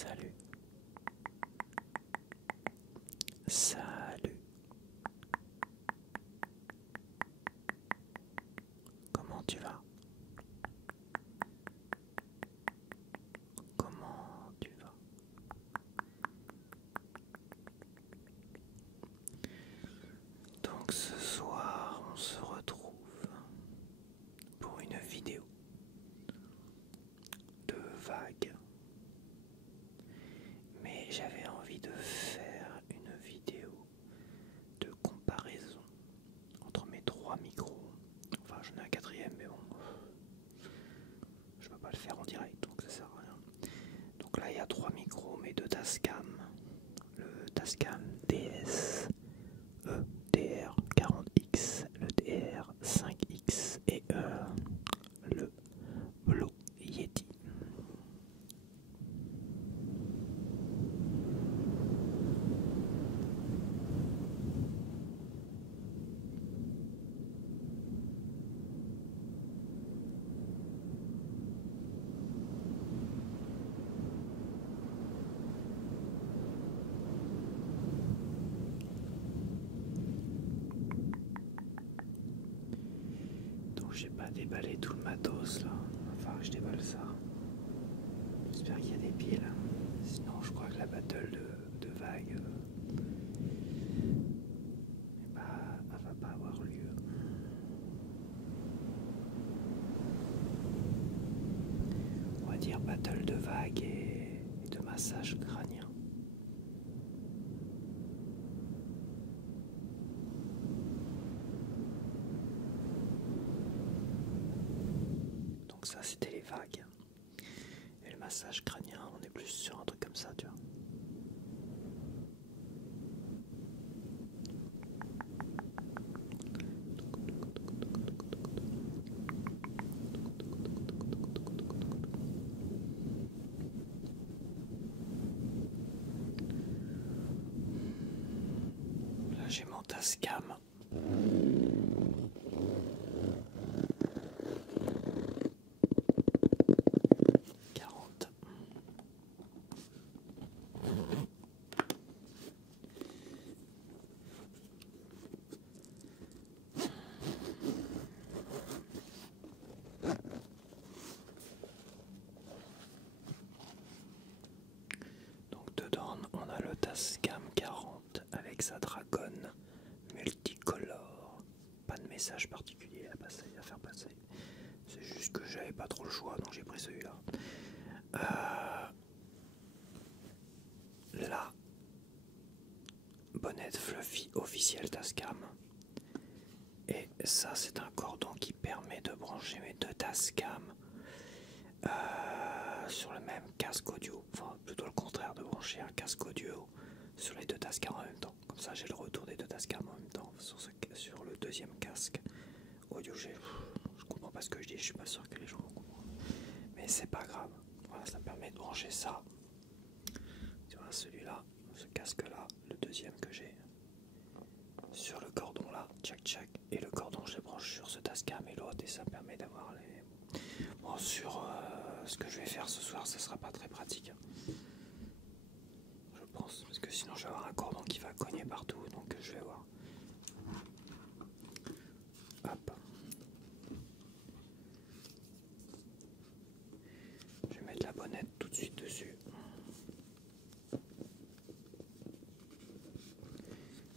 Salut. Salut. Comment tu vas? Comment tu vas? Donc ce soir, on se retrouve pour une vidéo de vagues. Mais j'avais envie de faire une vidéo de comparaison entre mes trois micros. Enfin, j'en ai un quatrième, mais bon, je peux pas le faire en direct, donc ça sert à rien. Donc là, il y a trois micros, mes deux Tascam. Le Tascam DS DR40X, le DR5X et le Blue Yeti. Donc j'ai pas déballé tout le matos là, enfin je déballe ça. J'espère qu'il y a des piles, sinon je crois que la battle de vagues elle va pas avoir lieu. On va dire battle de vagues et de massage crânien. Donc ça c'était les vagues. Et le massage crânien, on est plus sur un truc comme ça, tu vois. Là j'ai mon Tascam. Donc dedans on a le Tascam 40 avec sa dragonne multicolore. Pas de message particulier à faire passer. C'est juste que j'avais pas trop le choix, donc j'ai pris celui-là. La bonnette fluffy officielle Tascam. Et ça c'est un cordon qui permet de brancher mes deux Tascam sur le même casque audio. Enfin plutôt le contraire, de brancher un casque audio sur les deux Tascam en même temps. Comme ça j'ai le retour des deux Tascam en même temps sur le deuxième casque audio. Je comprends pas ce que je dis, je suis pas sûr que les gens vont comprendre. Mais c'est pas grave. Voilà, ça permet de brancher ça. Tu vois, celui-là, ce casque-là, le deuxième que j'ai, sur le cordon là, tchac tchac, et le cordon je le branche sur ce Tascam et l'autre, et ça permet d'avoir les... Bon, sur ce que je vais faire ce soir, ça sera pas très pratique. Je pense, parce que sinon je vais avoir un cordon qui va cogner partout, donc je vais voir. Hop. Je vais mettre la bonnette tout de suite dessus.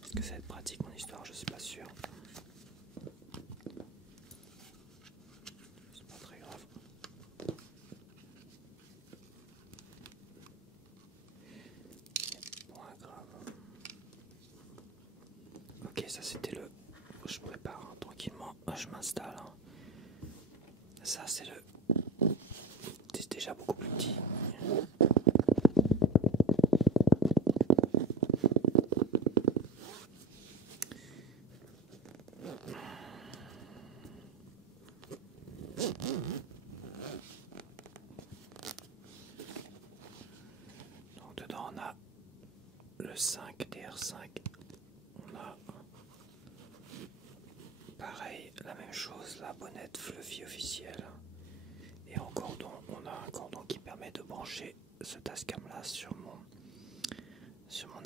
Est-ce que ça va être pratique mon histoire? Je suis pas sûr. C'est pas très grave. Moins grave. Ok, ça c'était le... Je prépare hein, tranquillement. Je m'installe. Hein. Ça c'est le... C'est déjà beaucoup plus petit. Donc dedans on a le 5 DR5. On a pareil, la même chose, la bonnette fluffy officielle. Et en cordon, on a un cordon qui permet de brancher ce Tascam là sur mon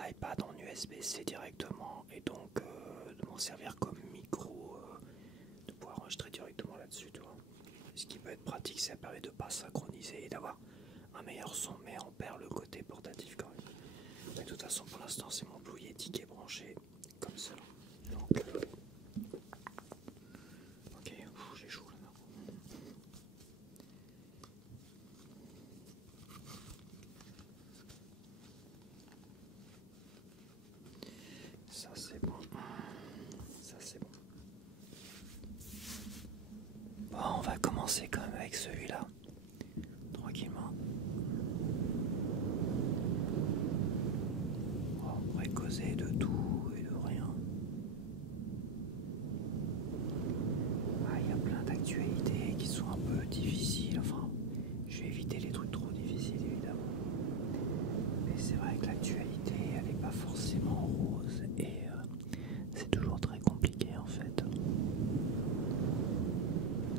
iPad en USB-C directement, et donc de m'en servir comme micro, de pouvoir enregistrer directement là-dessus, tu vois. Ce qui peut être pratique, ça permet de pas synchroniser et d'avoir un meilleur son, mais on perd le côté portatif quand même. Mais de toute façon, pour l'instant, c'est mon Blue Yeti qui est branché comme ça. Donc, ok, j'ai chaud là. Ça c'est bon. Ça c'est bon. Bon, on va commencer quand même avec celui-là. Tranquillement. Bon, on pourrait causer de tout et de rien. Ah, il y a plein d'actualités qui sont un peu difficiles. Enfin, je vais éviter les trucs trop difficiles évidemment. Mais c'est vrai que l'actualité, elle n'est pas forcément rose et c'est toujours très compliqué en fait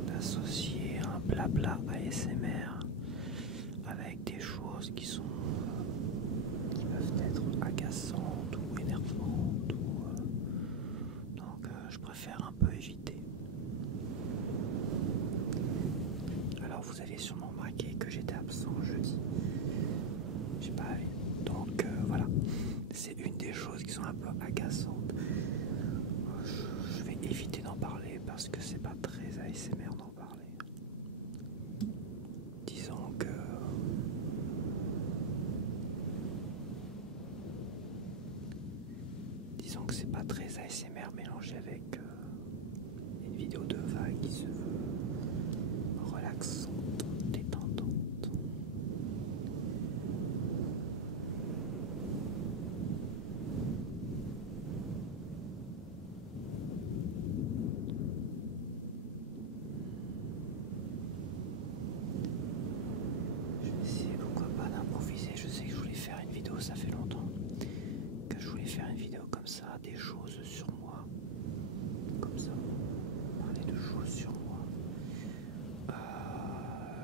d'associer un blabla ASMR avec des choses qui peuvent être agaçantes ou énervantes donc je préfère un peu éviter. Alors vous avez sûrement remarqué que j'étais absent jeudi, j'ai pas vu, donc voilà, c'est une des choses qui sont un peu agaçantes. Je vais éviter d'en parler parce que c'est pas très ASMR d'en parler. Disons que c'est pas très ASMR mélangé avec une vidéo de vague qui se veut relaxante, détendante. Je vais essayer pourquoi pas d'improviser. Je sais que je voulais faire une vidéo, ça fait longtemps que je voulais faire une vidéo comme ça, des choses sur moi, comme ça, parler de choses sur moi.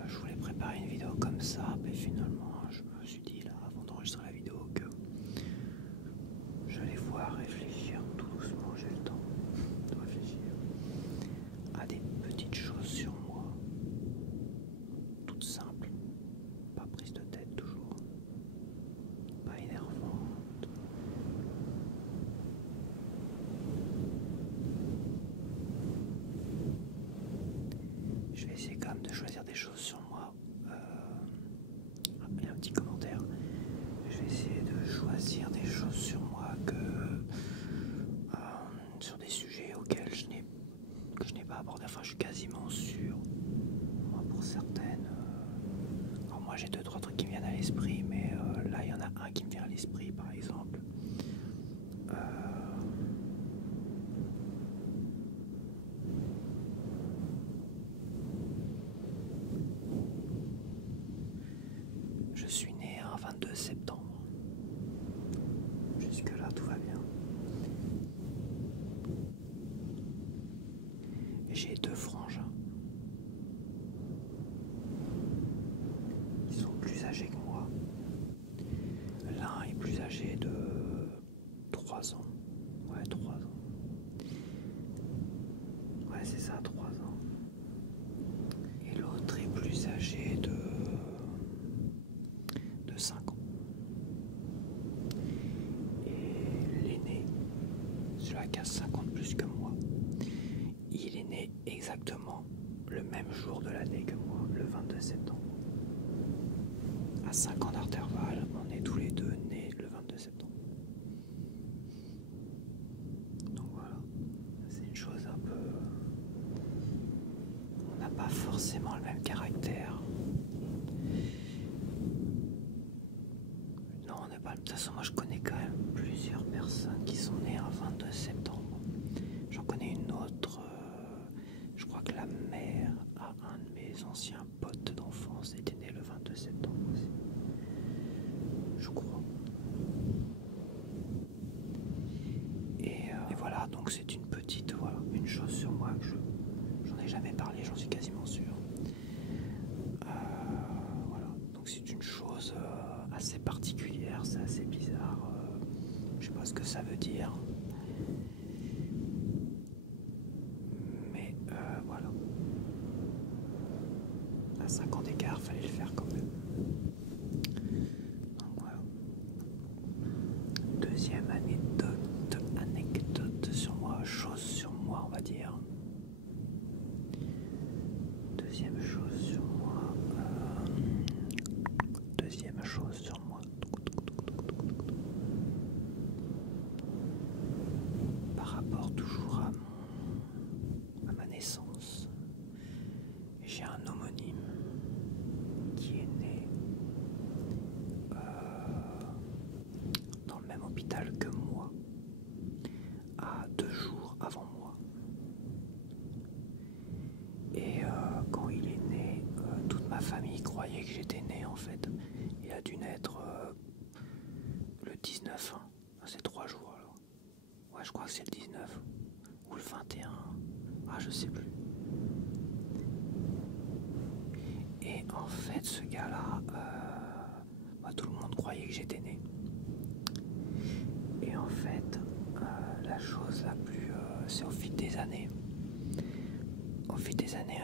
Je voulais préparer une vidéo comme ça, mais finalement je me suis dit là, avant d'enregistrer la vidéo, que j'allais voir, réfléchir tout doucement, j'ai le temps de réfléchir à des petites choses sur moi, toutes simples, pas prises de tête toujours, pas énervantes. Je vais essayer quand même de choisir des choses sur moi. Et un petit commentaire. Je vais essayer de choisir des choses sur moi sur des sujets auxquels que je n'ai pas abordé. Enfin, je suis quasiment sûr. Moi, pour certaines. Alors moi, j'ai 2-3 trucs qui me viennent à l'esprit, mais là, il y en a un qui me vient à l'esprit, par exemple. Je suis né un 22 septembre. Jusque-là, tout va bien. J'ai 2 frangins. Ils sont plus âgés que moi. L'un est plus âgé de 3 ans. Ouais, 3 ans. Ouais, c'est ça, 3 ans. Et l'autre est plus âgé de 5 ans. Et l'aîné, celui qui a 5 ans de plus que moi, il est né exactement le même jour de l'année que moi, le 22 septembre. À 5 ans d'intervalle, on est tous les deux nés le 22 septembre. Donc voilà, c'est une chose un peu... On n'a pas forcément le même caractère. Non, on n'est pas... De toute façon, moi je connais quand même plusieurs personnes qui sont nées un 22 septembre. J'en connais une autre, je crois que la mère à un de mes anciens potes d'enfance était née le 22 septembre aussi. Je crois. Et voilà, donc c'est une petite, voilà, une chose sur moi que j'en ai jamais parlé, j'en suis quasiment sûr. Voilà, donc c'est une chose fait. Il a dû naître le 19, hein. C'est 3 jours alors. Ouais, je crois que c'est le 19 ou le 21. Ah, je sais plus. Et en fait, ce gars-là, tout le monde croyait que j'étais né. Et en fait, la chose la plus... c'est au fil des années. Au fil des années,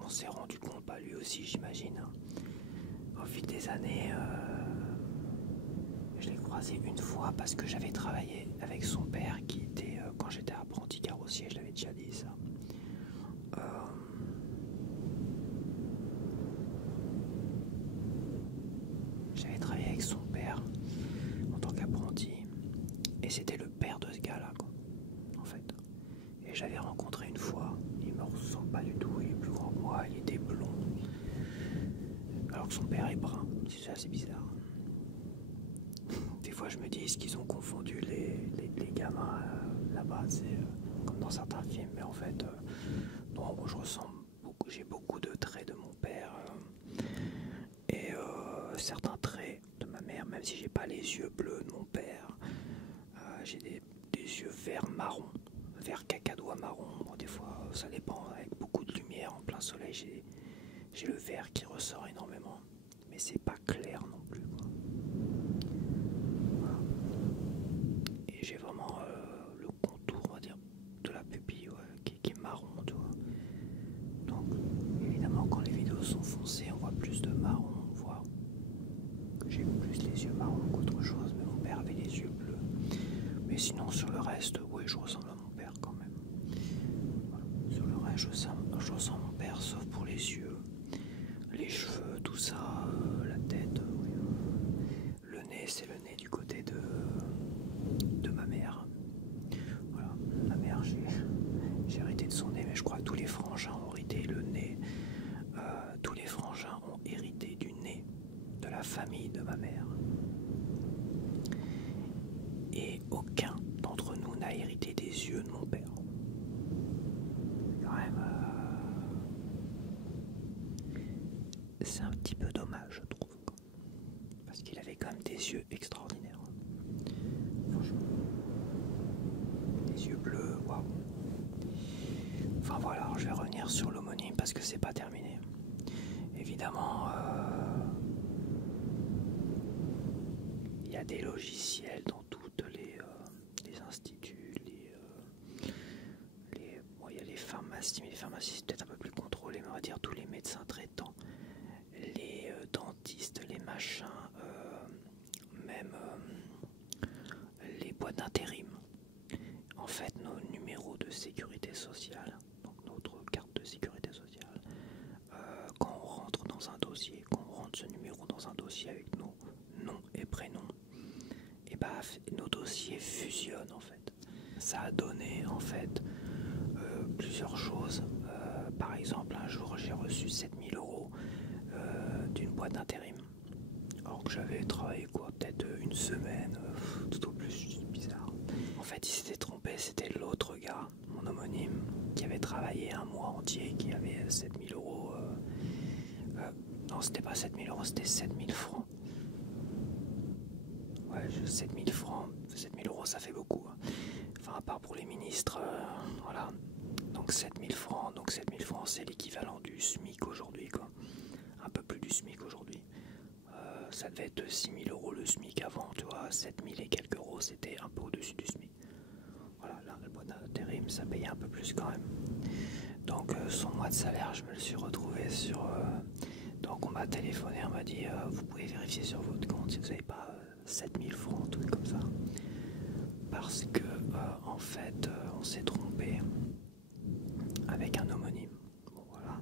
on s'est rendu compte, pas lui aussi j'imagine. Hein. Au fil des années, je l'ai croisé une fois parce que j'avais travaillé avec son père qui était, quand j'étais apprenti carrossier, je l'avais déjà dit ça. J'avais travaillé avec son père en tant qu'apprenti et c'était le père de ce gars-là, quoi, en fait. Et j'avais rencontré une fois, il me ressemble pas du tout, il est plus grand que moi, il était blond, alors que son père est brun, c'est assez bizarre. Des fois je me dis, est-ce qu'ils ont confondu les gamins là-bas, c'est comme dans certains films, mais en fait, non, moi je ressemble beaucoup, j'ai beaucoup de traits de mon père et certains traits de ma mère, même si j'ai pas les yeux bleus de mon père, j'ai des yeux vert marron, vert cacadois marron, bon, des fois ça dépend, avec beaucoup de lumière en plein soleil, j'ai le vert qui ressort énormément, mais c'est pas clair non plus, quoi. Voilà. Et j'ai vraiment le contour, on va dire, de la pupille, ouais, qui est marron, tu vois. Donc évidemment quand les vidéos sont foncées, on voit plus de marron, on voit que j'ai plus les yeux marrons qu'autre chose, mais mon père avait les yeux bleus. Mais sinon sur le reste, oui, je ressemble à mon père quand même. Voilà. Sur le reste, je ressemble à mon père, sauf pour les yeux, les cheveux, tout ça, la tête, oui. Le nez, c'est le nez du côté de ma mère. Voilà, ma mère, j'ai hérité de son nez, mais je crois que tous les frangins ont hérité le nez. Tous les frangins ont hérité du nez de la famille de ma mère. Et aucun d'entre nous n'a hérité des yeux de mon père. Quand même, c'est un petit peu dommage, je trouve. Parce qu'il avait quand même des yeux extraordinaires. Franchement. Des yeux bleus, waouh. Enfin voilà, je vais revenir sur l'homonyme parce que c'est pas terminé. Évidemment, il y a des logiciels dans toutes les instituts, bon, il y a les pharmacies, mais les pharmacies c'est peut-être un peu plus contrôlé, mais on va dire tous les médecins traitants, les dentistes, les machins, même les boîtes d'intérim. En fait, nos numéros de sécurité sociale, donc notre carte de sécurité sociale, quand on rentre dans un dossier, quand on rentre ce numéro dans un dossier avec nos noms et prénoms, et bah nos dossiers fusionnent en fait. Ça a donné en fait plusieurs choses. Par exemple, un jour j'ai reçu 7000 € d'une boîte d'intérim. Alors que j'avais travaillé quoi, peut-être une semaine, tout au plus, bizarre. En fait, il s'était trompé, c'était l'autre gars, mon homonyme, qui avait travaillé un mois entier, qui avait 7000 €. Non, c'était pas 7000 €, c'était 7000 francs. Ouais, 7000 francs, 7000 € ça fait beaucoup. Hein. Enfin, à part pour les ministres, voilà. Donc 7000 francs, c'est l'équivalent du SMIC aujourd'hui, quoi. Un peu plus du SMIC aujourd'hui. Ça devait être 6000 € le SMIC avant, tu vois, 7000 et quelques euros, c'était un peu au-dessus du SMIC. Voilà, là, le boîte d'intérim, ça payait un peu plus quand même. Donc son mois de salaire, je me le suis retrouvé sur... donc on m'a téléphoné, on m'a dit, vous pouvez vérifier sur votre compte si vous n'avez pas 7000 francs, tout comme ça. Parce que, en fait, on s'est trompé avec un homonyme. Bon, voilà.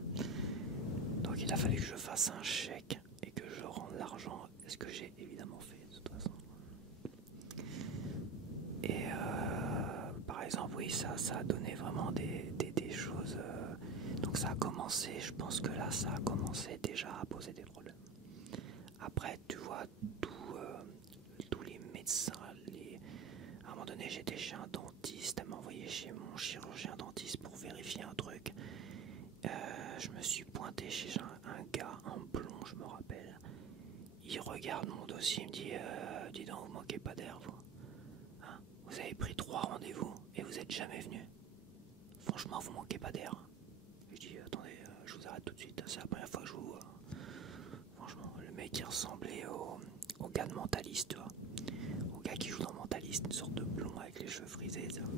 Donc il a fallu que je fasse un chèque et que je rende l'argent, ce que j'ai évidemment fait de toute façon. Et par exemple, oui, ça a donné vraiment des choses. Donc ça a commencé, je pense que là, ça a commencé déjà à poser des problèmes. Après, tu vois, tous les médecins, à un moment donné, j'étais chez un dentiste, elle m'a envoyé chez mon chirurgien dentiste pour vérifier un truc. je me suis pointé chez un gars en blond, je me rappelle. Il regarde mon dossier, il me dit dis donc, vous manquez pas d'air, vous. Hein, vous avez pris 3 rendez-vous et vous êtes jamais venu. Franchement, vous manquez pas d'air. Je dis attendez, je vous arrête tout de suite, c'est la première fois que je vous vois. Franchement, le mec il ressemblait au gars de Mentaliste, tu vois. Au gars qui joue dans Mentaliste, une sorte de blond avec les cheveux frisés, tu vois.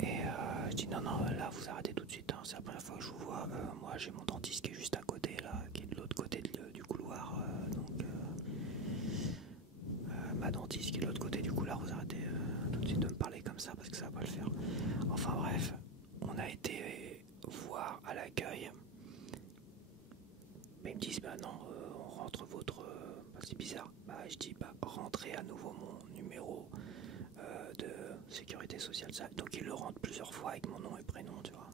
Et je dis non, là vous arrêtez tout de suite, hein, c'est la première fois que je vous vois. Moi j'ai mon dentiste qui est juste à côté, là, qui est de l'autre côté du couloir. Ma dentiste qui est de l'autre côté du couloir, vous arrêtez tout de suite de me parler comme ça parce que ça va pas le faire. Enfin bref, on a été voir à l'accueil. Mais ils me disent bah non, on rentre votre. C'est bizarre. Bah je dis bah rentrez à nouveau mon numéro de sécurité sociale. Ça. Donc ils le rentrent plusieurs fois avec mon nom et prénom, tu vois.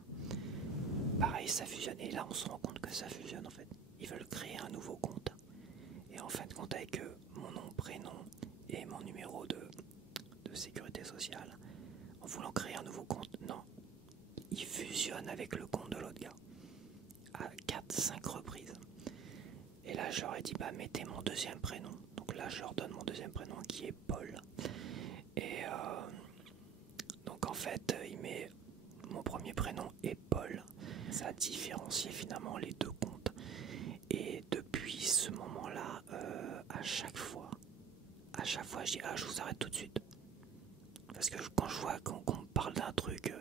Pareil, ça fusionne. Et là on se rend compte que ça fusionne en fait. Ils veulent créer un nouveau compte. Et en fin de compte avec mon nom, prénom et mon numéro de sécurité sociale, en voulant créer un nouveau compte, non. Ils fusionnent avec le compte de l'autre gars. À 4-5 reprises. Et là, je leur ai dit, bah, mettez mon deuxième prénom. Donc là, je leur donne mon deuxième prénom qui est Paul. Et donc en fait, il met mon premier prénom et Paul. Ça a différencié finalement les deux comptes. Et depuis ce moment-là, à chaque fois, je dis, ah, je vous arrête tout de suite. Parce que quand je vois qu'on me parle d'un truc,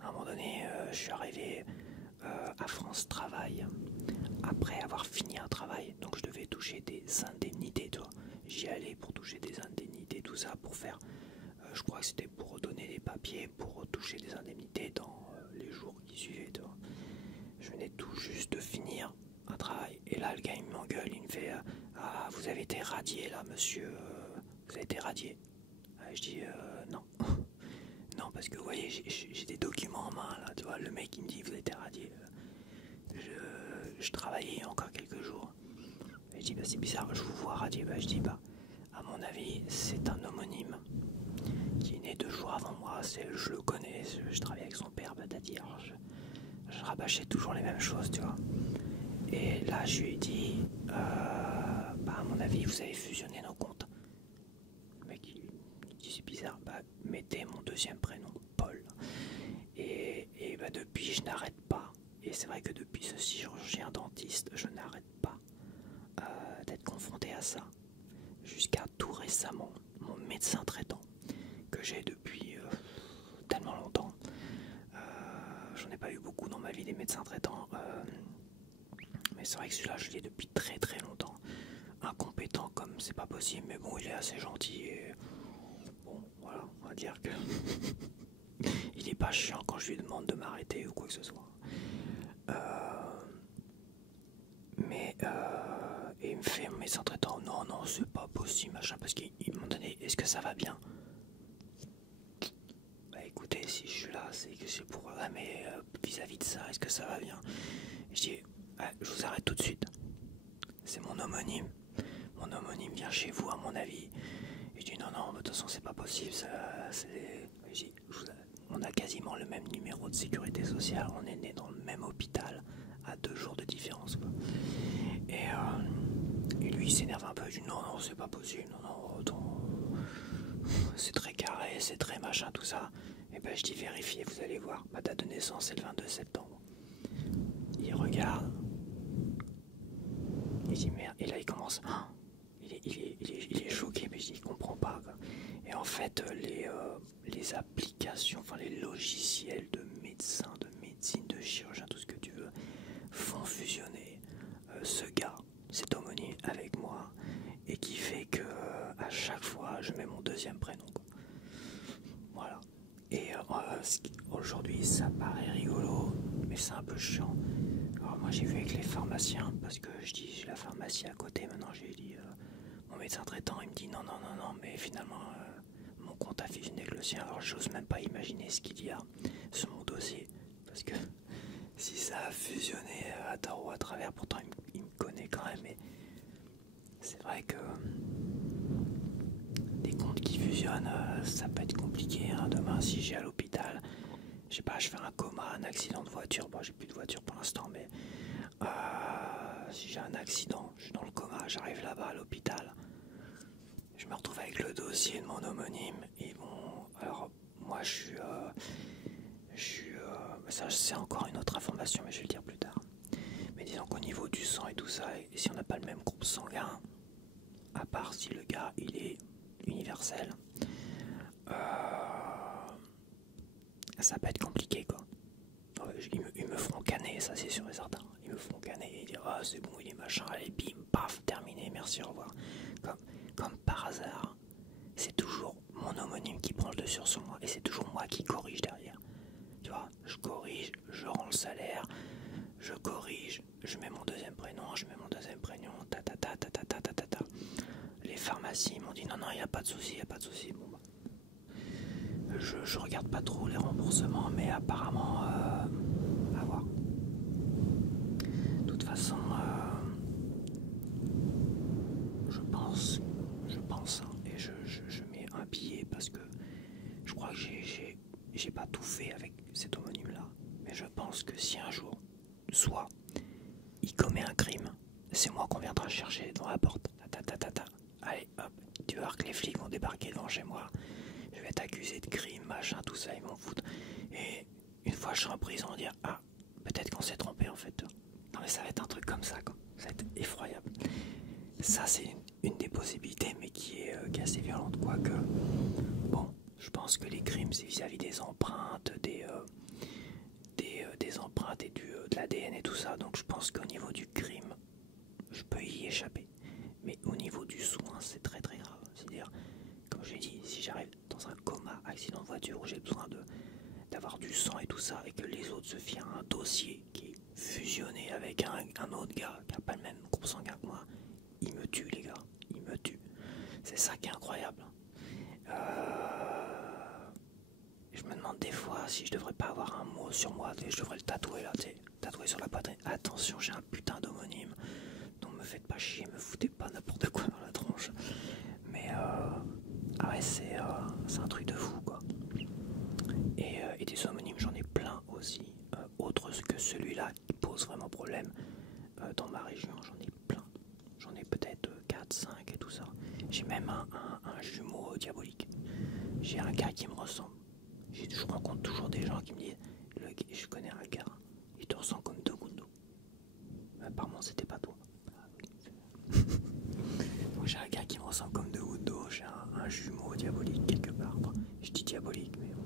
à un moment donné, je suis arrivé à France Travail après avoir fini un travail, donc je devais toucher des indemnités, toi. J'y allais pour toucher des indemnités, tout ça, pour faire, je crois que c'était pour donner des papiers, pour toucher des indemnités dans les jours qui suivaient, toi. Je venais tout juste de finir un travail, et là le gars il m'engueule, il me fait ah vous avez été radié là monsieur, vous avez été radié. Je dis non. Non, parce que vous voyez, j'ai des documents en main là, tu vois. Le mec il me dit vous avez été radié. Je travaillais encore quelques jours. Et je dis bah c'est bizarre, je vous vois radié. Bah je dis bah à mon avis c'est un homonyme qui est né 2 jours avant moi. Je le connais, je travaille avec son père, Badadi. Alors je rabâchais toujours les mêmes choses, tu vois. Et là je lui ai dit bah à mon avis vous avez fusionné nos comptes. Le mec il dit c'est bizarre, bah mettez mon deuxième prénom, Paul. Et bah depuis je n'arrête pas. Et c'est vrai que depuis ce chirurgien dentiste, je n'arrête pas d'être confronté à ça. Jusqu'à tout récemment, mon médecin traitant, que j'ai depuis tellement longtemps, j'en ai pas eu beaucoup dans ma vie des médecins traitants, mais c'est vrai que celui-là je l'ai depuis très très longtemps. Incompétent comme c'est pas possible, mais bon il est assez gentil et bon voilà, on va dire que il est pas chiant quand je lui demande de m'arrêter ou quoi que ce soit. Et il me fait mes traitant non c'est pas possible machin parce qu'ils m'ont donné est-ce que ça va bien. Bah écoutez si je suis là c'est que c'est pour mais vis-à-vis de ça est-ce que ça va bien. Et je dis je vous arrête tout de suite, c'est mon homonyme vient chez vous à mon avis. Et je dis non de toute façon c'est pas possible ça, on a quasiment le même numéro de sécurité sociale, on est né dans le même hôpital à 2 jours de différence quoi. Et lui il s'énerve un peu, il dit non c'est pas possible, c'est très carré, c'est très machin tout ça. Et ben je dis vérifiez, vous allez voir, ma date de naissance c'est le 22 septembre. Il regarde, il dit merde, et là il commence, il est choqué, mais je dis il comprend pas quoi. Et en fait les applications, enfin les logiciels de médecins, de médecine, de chirurgien, tout ce que tu veux, font fusionner ce gars, cet homonyme avec moi, et qui fait que à chaque fois je mets mon deuxième prénom quoi. Voilà. Et aujourd'hui ça paraît rigolo, mais c'est un peu chiant. Alors moi j'ai vu avec les pharmaciens, parce que je dis j'ai la pharmacie à côté, maintenant j'ai dit mon médecin traitant il me dit non mais finalement mon compte a fusionné avec le sien, alors j'ose même pas imaginer ce qu'il y a sur mon dossier, parce que si ça a fusionné à tort ou à travers, pourtant il me connaît quand même, mais c'est vrai que des comptes qui fusionnent, ça peut être compliqué, hein. Demain si j'ai à l'hôpital, sais pas, je fais un coma, un accident de voiture, bon j'ai plus de voiture pour l'instant, mais si j'ai un accident, je suis dans le coma, j'arrive là-bas à l'hôpital, je me retrouve avec le dossier de mon homonyme, et bon, alors moi ça c'est encore une autre information, mais je vais le dire plus tard. Mais disons qu'au niveau du sang et tout ça, et si on n'a pas le même groupe sanguin, à part si le gars il est universel, ça peut être compliqué quoi. Ils me feront canner, ça c'est sûr et certain. Ils me feront canner et dire ah c'est bon, il est machin, allez bim, paf, terminé, merci, au revoir. Comme par hasard, c'est toujours mon homonyme qui prend le dessus sur moi et c'est toujours moi qui corrige derrière. Tu vois, je corrige, je rends le salaire, je corrige, je mets mon deuxième prénom, ta ta ta ta ta ta ta ta ta. Les pharmacies m'ont dit non, il n'y a pas de souci, Bon, bah. Je regarde pas trop les remboursements, mais apparemment, à voir. De toute façon, je pense, hein, et je mets un billet parce que je crois que j'ai pas tout fait avec cet homonyme-là, mais je pense que si un jour, soit il commet un crime, c'est moi qu'on viendra chercher devant la porte. Allez, hop, tu vas voir que les flics vont débarquer devant chez moi. Je vais être accusé de crime, machin, tout ça, ils m'en foutent. Et une fois je serai en prison, on va dire ah, peut-être qu'on s'est trompé en fait. Non mais ça va être un truc comme ça, quoi. Ça va être effroyable. Ça c'est une des possibilités, mais qui est assez violente, quoique. Bon, je pense que les crimes c'est vis-à-vis des empreintes, des empreintes et de l'ADN et tout ça. Donc je pense qu'au niveau du crime, je peux y échapper. Mais au niveau du soin, c'est très très grave. C'est-à-dire, comme je l'ai dit, si j'arrive dans un coma, accident de voiture, où j'ai besoin d'avoir du sang et tout ça, et que les autres se fient à un dossier qui est fusionné avec un autre gars qui n'a pas le même groupe sanguin que moi, il me tue les gars, il me tue. C'est ça qui est incroyable. Je me demande des fois si je devrais pas avoir un mot sur moi, je devrais le tatouer là, tatouer sur la poitrine. Attention, j'ai un putain d'homonyme, donc me faites pas chier, me foutez pas n'importe quoi dans la tronche. Mais ah ouais, c'est un truc de fou quoi. Et des homonymes, j'en ai plein aussi, autres que celui-là qui pose vraiment problème. Dans ma région, j'en ai plein. J'en ai peut-être 4, 5 et tout ça. J'ai même un jumeau diabolique. J'ai un gars qui me ressemble. Je rencontre toujours des gens qui me disent je connais un gars, il te ressemble comme deux gouttes d'eau. Apparemment, c'était pas toi. Donc, j'ai un gars qui me ressemble comme deux gouttes d'eau. J'ai un jumeau diabolique quelque part. Enfin, je dis diabolique, mais bon.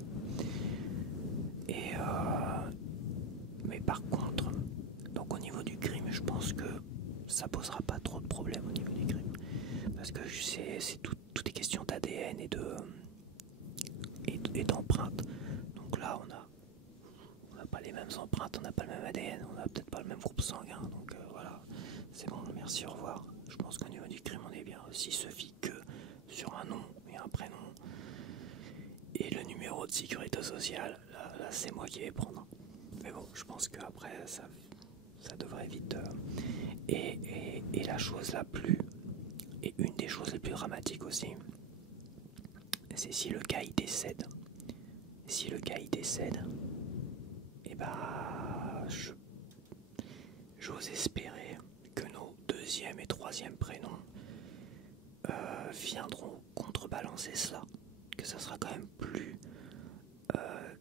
Mais par contre, donc au niveau du crime, je pense que ça posera pas trop de problèmes au niveau du crime. Parce que tout est question d'ADN et d'empreintes. Donc là, on n'a pas les mêmes empreintes, on n'a pas le même ADN, on n'a peut-être pas le même groupe sanguin. Donc voilà, c'est bon, merci, au revoir. Je pense qu'au niveau du crime, on est bien. S'il se fie que sur un nom et un prénom et le numéro de sécurité sociale, là c'est moi qui vais prendre. Mais bon, je pense qu'après, ça devrait vite. Et la chose la plus. Et une des choses les plus dramatiques aussi, c'est si le gars il décède. Si le gars il décède, et bah. J'ose espérer que nos deuxième et troisième prénoms viendront contrebalancer cela. Que ça sera quand même plus.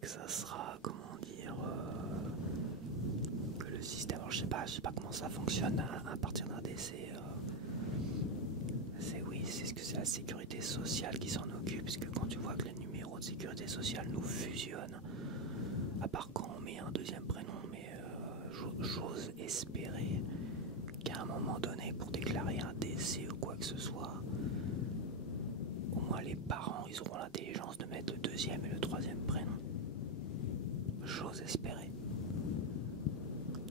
Que ça sera, comment dire. Que le système. Alors je sais pas comment ça fonctionne à partir d'un décès. C'est ce que c'est la sécurité sociale qui s'en occupe, parce que quand tu vois que les numéros de sécurité sociale nous fusionnent, à part quand on met un deuxième prénom, mais j'ose espérer qu'à un moment donné, pour déclarer un décès ou quoi que ce soit, au moins les parents, ils auront l'intelligence de mettre le deuxième et le troisième prénom. J'ose espérer.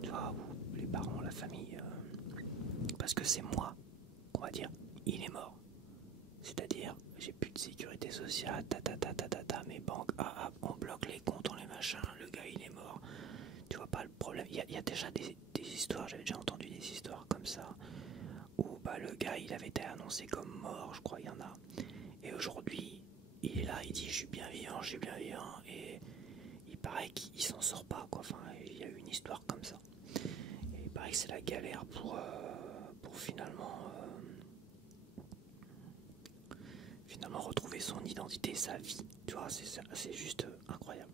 Tu vois, les parents, la famille, parce que c'est moi qu'on va dire, il est mort. C'est-à-dire, j'ai plus de sécurité sociale, mes banques, on bloque les comptes, on les machins, le gars il est mort. Tu vois pas le problème. Il y a déjà des histoires, j'avais déjà entendu des histoires comme ça, où bah, le gars il avait été annoncé comme mort, je crois, il y en a. Et aujourd'hui, il est là, il dit je suis bien vivant, et il paraît qu'il que c'est la galère pour finalement retrouver son identité, sa vie. Tu vois, c'est juste incroyable.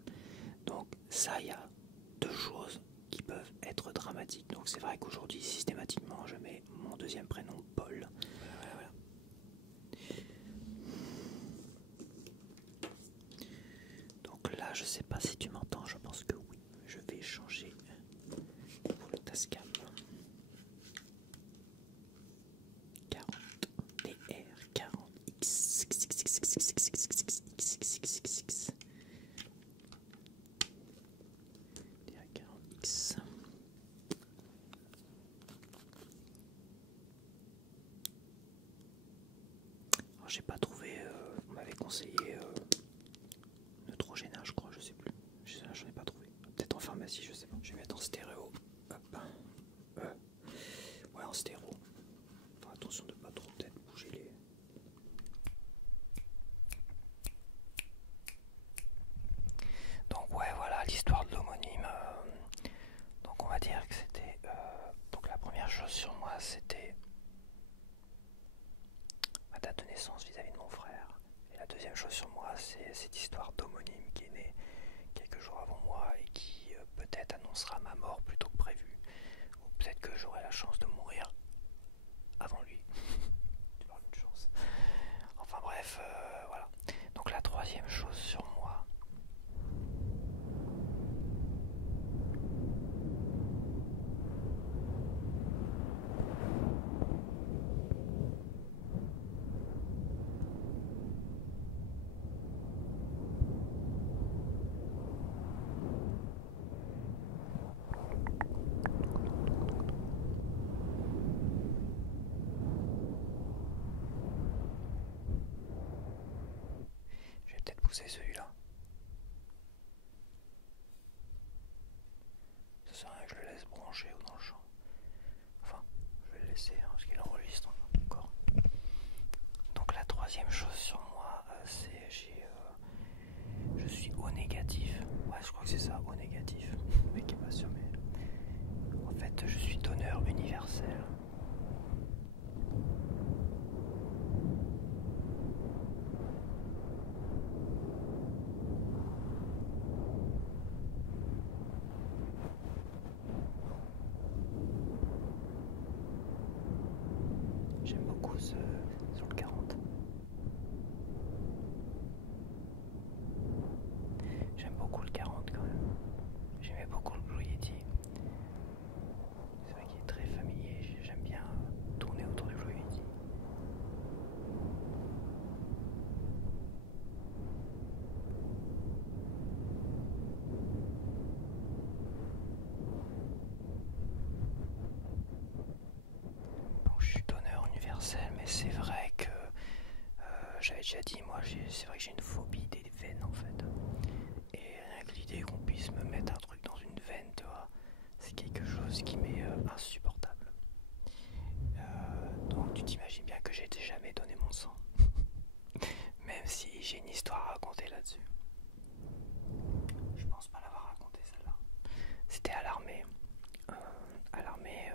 Donc ça, il y a deux choses qui peuvent être dramatiques. Donc c'est vrai qu'aujourd'hui, systématiquement, je mets mon deuxième prénom, Paul. Voilà. Donc là, je sais pas si tu m'entends, je pense que oui. Je vais changer pour le Tascam. 40 DR 40 X. DR 40 X. Alors, j'ai pas trouvé, on m'avait conseillé Neutrogena, je crois, je sais plus. J'en ai pas trouvé. Peut-être en pharmacie, je sais pas. Je vais mettre en stéréo. Hop. Ouais, en stéréo. Enfin, attention de pas trop peut-être bouger les. Donc ouais, voilà l'histoire de l'homonyme. Donc on va dire que c'était. Donc la première chose sur moi, c'était ma date de naissance vis-à-vis de mon frère. Et la deuxième chose sur moi, c'est cette histoire d'homonyme qui est née quelques jours avant moi et qui peut-être annoncera ma mort plutôt que prévu. Ou peut-être que j'aurai la chance de mourir avant lui. Tu parles d'une chance. Enfin bref, voilà. Donc la troisième chose sur moi. Je vais peut-être pousser celui-là. Ça sert à rien que je le laisse brancher ou dans le champ. Enfin, je vais le laisser hein, parce qu'il enregistre encore. Donc la troisième chose sur moi, c'est je suis O négatif. Ouais, je crois que c'est ça, O négatif. Le mec est pas sûr, mais en fait, je suis donneur universel. J'aime beaucoup ce sur le 40. J'aime beaucoup le 40 quand même. J'aimais beaucoup le Blue Yeti. C'est vrai qu'il est très familier. J'aime bien tourner autour du Blue Yeti. Donc je suis donneur universel, mais c'est vrai que j'avais déjà dit, moi, c'est vrai que j'ai une phobie des veines en fait. Et rien que l'idée qu'on puisse me mettre un truc dans une veine, tu vois, c'est quelque chose qui m'est insupportable. Donc tu t'imagines bien que j'ai jamais donné mon sang. Même si j'ai une histoire à raconter là-dessus. Je pense pas l'avoir raconté celle-là. C'était à l'armée. À l'armée,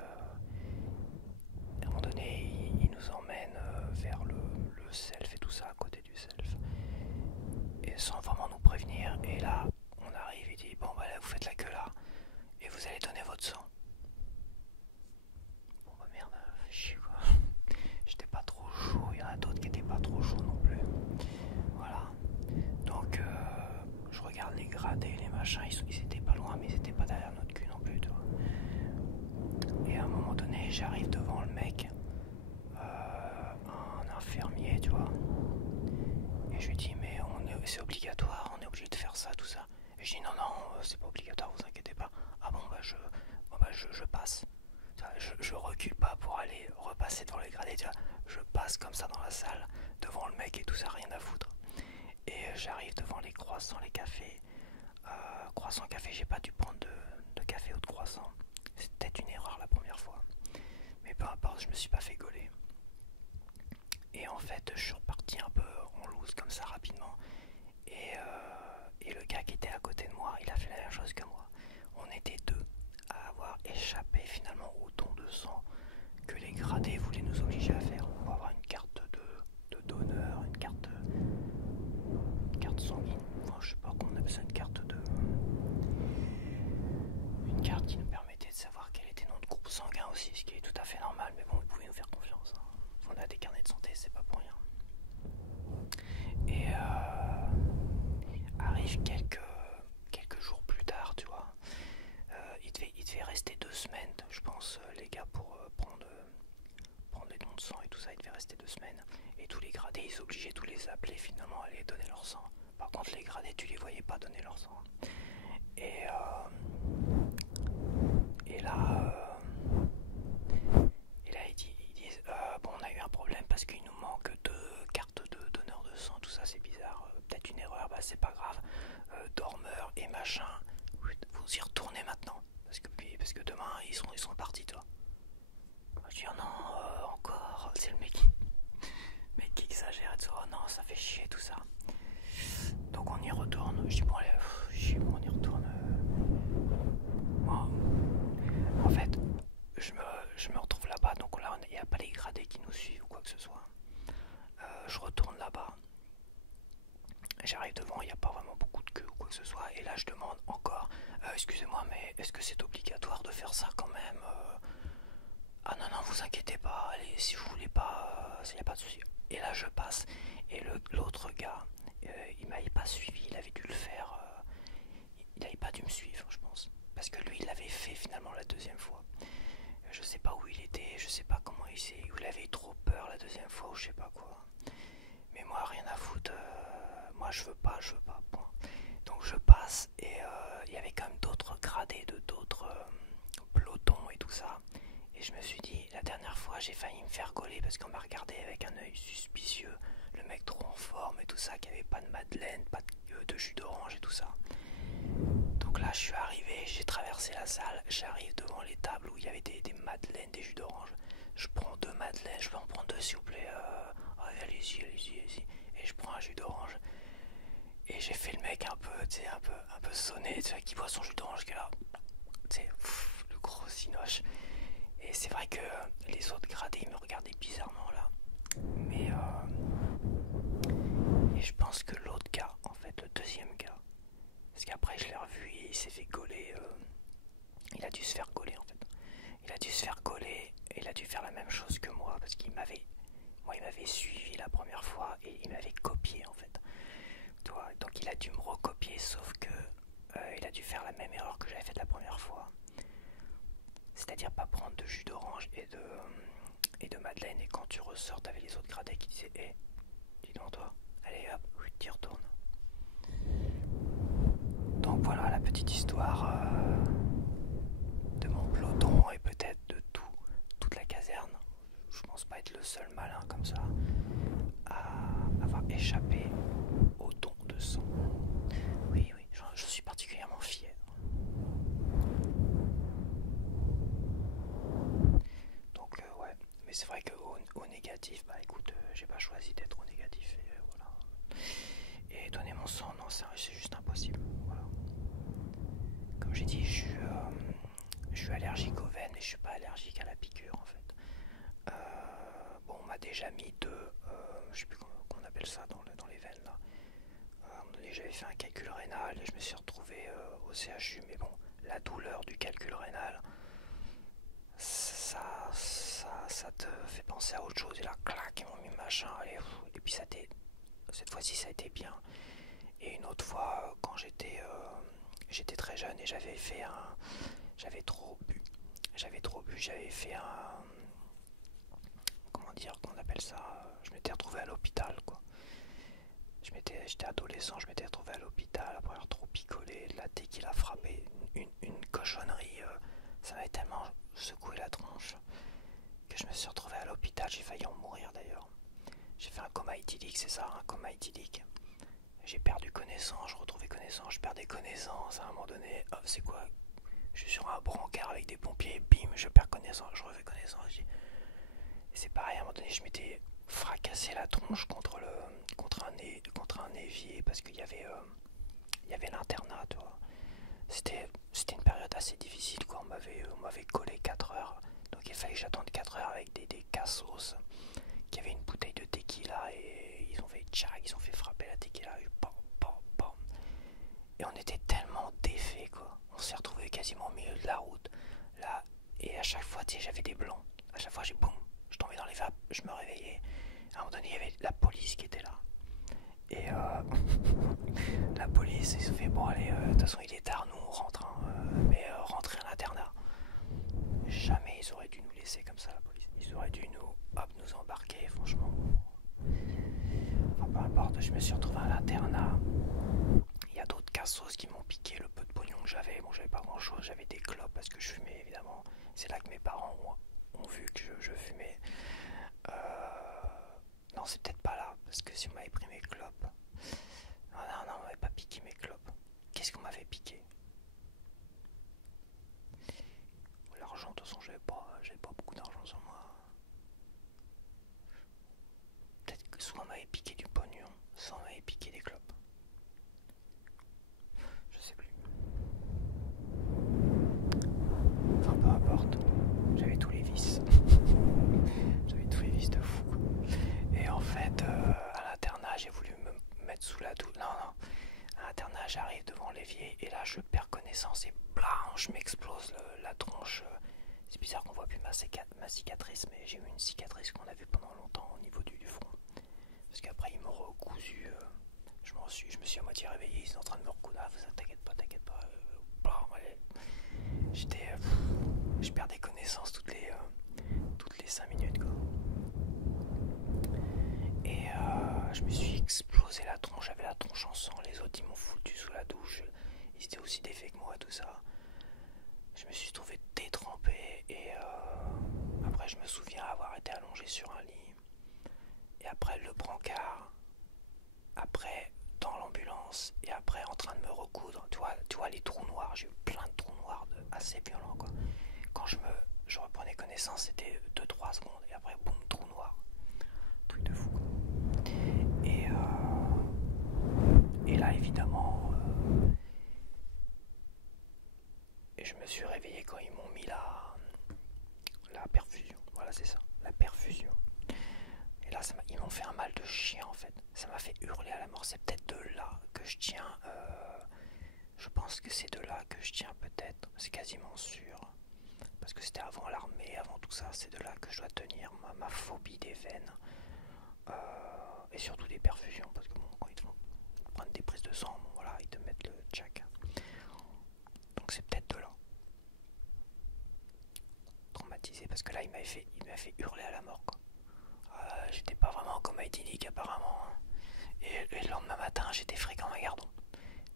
à un moment donné, ils nous emmènent vers le self et tout ça, à côté du self. Et sans vraiment nous prévenir. Et là, on arrive et dit, bon bah là, vous faites la queue là. Et vous allez donner votre sang. Bon bah merde, fait chier quoi. J'étais pas trop chaud, il y en a d'autres qui étaient pas trop chauds non plus. Voilà. Donc je regarde les gradés, les machins, ils étaient pas loin, mais ils étaient pas derrière notre cul non plus, tu vois. Et à un moment donné, j'arrive devant le mec, un infirmier, tu vois. Et je lui dis, mais c'est obligatoire, on est obligé de faire ça, tout ça. Et je dis, non, c'est pas obligatoire, vous inquiétez pas. Ah bon, bah je passe. Je recule pas pour aller repasser devant les gradés, tu vois. Je passe comme ça dans la salle, devant le mec et tout ça, rien à foutre. Et j'arrive devant les croissants, les cafés. Croissant, café, j'ai pas dû prendre de café ou de croissant. C'était peut-être une erreur la première fois. Mais peu importe, je me suis pas fait gauler. Et en fait, je suis reparti un peu en loose comme ça rapidement. Et le gars qui était à côté de moi, il a fait la même chose que moi. On était deux à avoir échappé finalement au je sais pas comment on appelle ça, une carte qui nous permettait de savoir quel était notre groupe sanguin aussi, ce qui est tout à fait normal, mais bon, vous pouvez nous faire confiance. Hein. On a des carnets de santé, c'est pas pour rien. Et arrive quelques jours plus tard, tu vois. Il devait rester 2 semaines, je pense, les gars, pour prendre les dons de sang et tout ça. Il devait rester 2 semaines. Et tous les gradés, ils obligeaient tous les appelés finalement à aller donner leur sang. Par contre, les gradés, tu les voyais pas donner leur sang. Et là, ils disent bon, on a eu un problème parce qu'il nous manque 2 cartes de donneur de sang, tout ça, c'est bizarre. Peut-être une erreur, bah c'est pas grave. Dormeur et machin, vous y retournez maintenant. Parce que demain, ils sont partis, toi. Je dis, oh non, encore, c'est le mec qui exagère et tout. Oh non, ça fait chier tout ça. Donc on y retourne. Je dis, bon, allez, on y retourne. Moi, en fait, je me retrouve là-bas. Donc là, il n'y a pas les gradés qui nous suivent ou quoi que ce soit. Je retourne là-bas. J'arrive devant, il n'y a pas vraiment beaucoup de queue ou quoi que ce soit. Et là, je demande encore, excusez-moi, mais est-ce que c'est obligatoire de faire ça quand même Ah non, non, vous inquiétez pas, allez, si vous voulez pas, il n'y a pas de souci. Et là, je passe. Et l'autre gars, il m'avait pas suivi, il avait dû le faire. Il n'avait pas dû me suivre, je pense. Parce que lui, il l'avait fait finalement la deuxième fois. Je sais pas où il était, je sais pas comment il avait trop peur la deuxième fois ou je sais pas quoi. Mais moi, rien à foutre. Moi, je veux pas, point. Donc je passe et il y avait quand même d'autres gradés de d'autres pelotons et tout ça. Et je me suis dit, la dernière fois, j'ai failli me faire gauler parce qu'on m'a regardé avec un œil suspicieux. Le mec trop en forme et tout ça, qui avait pas de madeleine, pas de jus d'orange et tout ça. Donc là, je suis arrivé, j'ai traversé la salle, j'arrive devant les tables où il y avait des madeleines, des jus d'orange. Je prends 2 madeleines, je peux en prendre 2 s'il vous plaît. Allez-y. Et je prends un jus d'orange. Et j'ai fait le mec un peu sonné, tu vois, qui boit son jus d'orange, qui est là, tu sais, le gros cinoche. Et c'est vrai que les autres gradés, ils me regardaient bizarrement là. Mais et je pense que l'autre gars, en fait, le deuxième gars, parce qu'après je l'ai revu et il s'est fait gauler. Il a dû se faire gauler en fait. Il a dû se faire gauler et il a dû faire la même chose que moi parce qu'il m'avait suivi la première fois et il m'avait copié en fait. Donc il a dû me recopier, sauf que il a dû faire la même erreur que j'avais faite la première fois. C'est-à-dire pas prendre de jus d'orange et de madeleine, et quand tu ressors, t'avais les autres gradés qui disaient hé, dis donc toi, allez hop, t'y retournes. Donc voilà la petite histoire de mon peloton et peut-être de toute la caserne. Je pense pas être le seul malin comme ça à avoir échappé au don de sang. Oui, je suis particulièrement fier. Donc ouais, mais c'est vrai qu'au négatif, bah écoute, j'ai pas choisi d'être au négatif et voilà. Et donner mon sang, non, c'est juste impossible. Voilà. Comme j'ai dit, je suis allergique aux veines et je suis pas allergique à la piqûre en fait. Bon, on m'a déjà mis je sais plus comment on appelle ça dans les veines là. À un moment donné, j'avais fait un calcul rénal et je me suis retrouvé au CHU, mais bon, la douleur du calcul rénal, ça te fait penser à autre chose. Et là, clac, ils m'ont mis machin, et puis cette fois-ci, ça a été bien. Et une autre fois, quand j'étais très jeune et j'avais trop bu, j'avais fait comment dire qu'on appelle ça, je m'étais retrouvé à l'hôpital quoi. J'étais adolescent, je m'étais retrouvé à l'hôpital après avoir trop picolé, la tequila a frappé, une cochonnerie, ça m'avait tellement secoué la tronche que je me suis retrouvé à l'hôpital, j'ai failli en mourir d'ailleurs. J'ai fait un coma éthylique, c'est ça, un coma éthylique. J'ai perdu connaissance, je retrouvais connaissance, je perdais connaissance, à un moment donné, c'est quoi? Je suis sur un brancard avec des pompiers, bim, je perds connaissance, je refais connaissance. Et c'est pareil, à un moment donné, je m'étais fracassé la tronche contre un évier parce qu'il y avait l'internat, tu vois. C'était une période assez difficile, quoi. On m'avait collé 4 heures, donc il fallait que j'attende 4 heures avec des cassos qui avaient une bouteille de tequila et ils ont fait frapper la tequila, et bam, bam, bam. Et on était tellement défaits, quoi. On s'est retrouvés quasiment au milieu de la route. Là, et à chaque fois, tu sais, j'avais des blancs. À chaque fois, boum, je tombais dans les vapes, je me réveillais. À un moment donné, il y avait la police qui était là. Et la police, ils se fait bon, allez, de toute façon, il est tard, nous on rentre, hein, mais rentrer à l'internat. Jamais ils auraient dû nous laisser comme ça, la police. Ils auraient dû nous embarquer, franchement. Enfin, peu importe, je me suis retrouvé à l'internat. Il y a d'autres cassos qui m'ont piqué le peu de pognon que j'avais. Bon, j'avais pas grand chose, j'avais des clopes parce que je fumais évidemment. C'est là que mes parents ont vu que je fumais. Non, c'est peut-être pas là, parce que si on m'avait pris mes clopes. Non, on m'avait pas piqué mes clopes. Qu'est-ce qu'on m'avait piqué? L'argent, de toute façon, j'avais pas beaucoup d'argent sur moi. Peut-être que soit on m'avait piqué du pognon, soit on m'avait piqué des clopes. Je sais plus. Enfin, peu importe. J'avais tous les vices. J'avais tous les vices de fou. Et en fait, à l'internat, j'ai voulu me mettre sous la douche. Non. À l'internat, j'arrive devant l'évier et là, je perds connaissance et blam, je m'explose la tronche. C'est bizarre qu'on voit plus ma cicatrice, mais j'ai eu une cicatrice qu'on a vue pendant longtemps au niveau du front. Parce qu'après, ils m'ont recousu. Je me suis à moitié réveillé, ils sont en train de me recoudre. Ah, t'inquiète pas. Blam, allez. Je perdais connaissance toutes les 5 minutes, quoi. Et je me suis explosé la tronche, j'avais la tronche en sang, les autres ils m'ont foutu sous la douche, ils étaient aussi défaits que moi, tout ça. Je me suis trouvé détrempé et après je me souviens avoir été allongé sur un lit. Et après le brancard, après dans l'ambulance et après en train de me recoudre. Tu vois les trous noirs, j'ai eu plein de trous noirs assez violents, quoi. Quand je reprenais connaissance, c'était 2-3 secondes et après boum, trou noir. Truc de fou, quoi. Et là évidemment et je me suis réveillé quand ils m'ont mis la perfusion. Voilà, c'est ça, la perfusion. Et là ils m'ont fait un mal de chien en fait. Ça m'a fait hurler à la mort. C'est peut-être de là que je tiens. Je pense que c'est de là que je tiens peut-être. C'est quasiment sûr. Parce que c'était avant l'armée, avant tout ça. C'est de là que je dois tenir ma phobie des veines. Et surtout des perfusions. Parce que bon, quand ils te font prendre des prises de sang, bon, voilà, ils te mettent le tchac. Donc c'est peut-être de là. Traumatisé parce que là il m'a fait hurler à la mort, quoi. J'étais pas vraiment comme Haïtinique apparemment. Et le lendemain matin j'étais fréquent à Gardon.